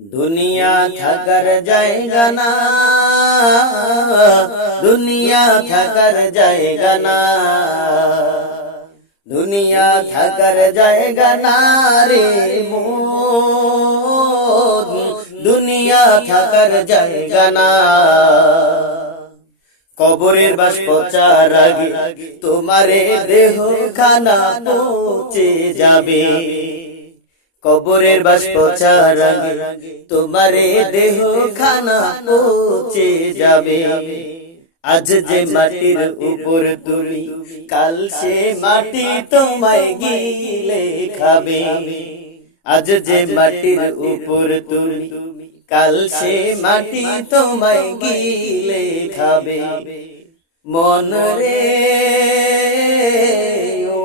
দুনিয়া থাকার জায়গা না, দুনিয়া থাকার জায়গা না, দুনিয়া থাকার জায়গা না রে মন, দুনিয়া থাকার জায়গা না। কবরের বাস পচার আগে তোমারে দেহ খানা পচে যাবে, কবরের বাস পচার আগে তোমারে দেহ খানা পচে যাবে। আজ যে মাটির উপর তুমি, কাল সে মাটি তোমায় গিলে খাবে। আজ যে মাটির উপর তুমি, কাল সে মাটি তোমায় গিলে খাবে। মন রে ও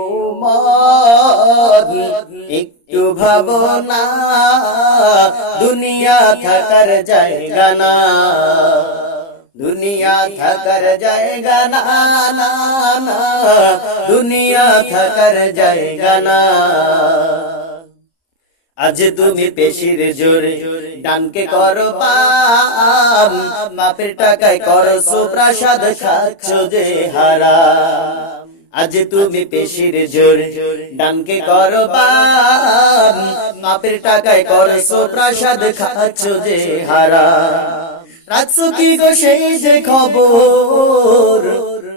মন, একটু ভাবনা, দুনিয়া থাকার জায়গা না, দুনিয়া থাকার জায়গা না, না না, দুনিয়া থাকার জায়গা না। আজ তুমি পেশির জোরে ডানকে করো পাপ, বাপের টাকায় করো সুপ্রাসাদ খাচ্ছ যে হারাম। আজ তুমি পেশির জোরে ডানকে করো পাপ, বাপের টাকায় করো সুপ্রাসাদ খাচ্ছ যে হারাম। রাখছো কি গো সেই যে খবর,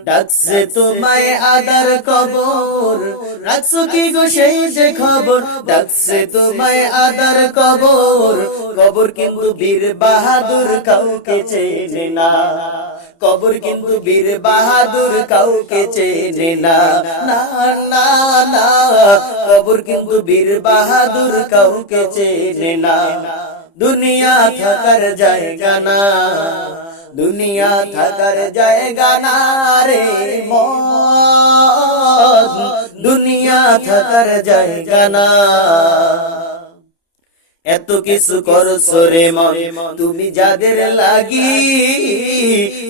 ডাকছে তোমায় আদার কবর। রাখছো কি গো সেই যে খবর, ডাকছে তোমায় আদার কবর। কবর কিন্তু বীর বাহাদুর কাউকে চেনে না, কবর কিন্তু বীর বাহাদুর কাউকে চেনে না, না না না, কবর কিন্তু বীর বাহাদুর কাউকে চেনে না। দুনিয়া থাকার জায়গা না, দুনিয়া থাকার জায়গা না রে মন, দুনিয়া থাকার জায়গা না। এত কিছু করছো রে মন তুমি যাদের লাগি,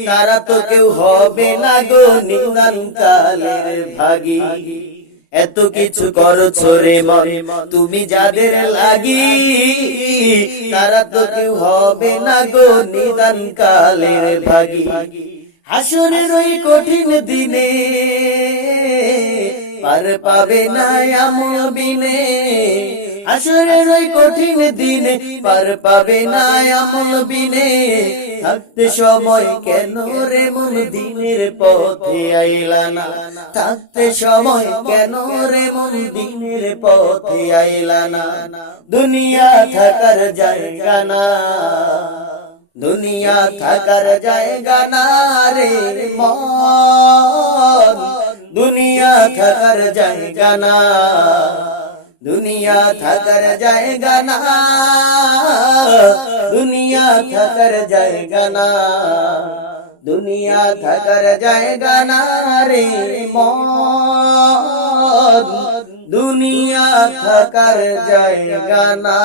তারা তো কেউ হবে না গো নিদান কালের ভাগী। এত কিছু করছো রে মন তুমি যাদের লাগি, তারা তো কেউ হবে না গো নিদান কালের ভাগী। হাসরের ওই কঠিন দিনে পার পাবে না আমল বিনে, হাসরের ওই কঠিন দিনে পার পাবে না আমল বিনে। থাকতে সময় কেন রে মন দিনের পথে আইলা না, থাকতে সময় কেন রে মন দিনের পথে আইলা না। দুনিয়া থাকার জায়গা না, দুনিয়া থাকার জায়গা না রে মন, দুনিয়া থাকার জায়গা না, দুনিয়া থাকার জায়গা না, দুনিয়া থাকার জায়গা না, দুনিয়া থাকার জায়গা না রে মন, দুনিয়া থাকার জায়গা না।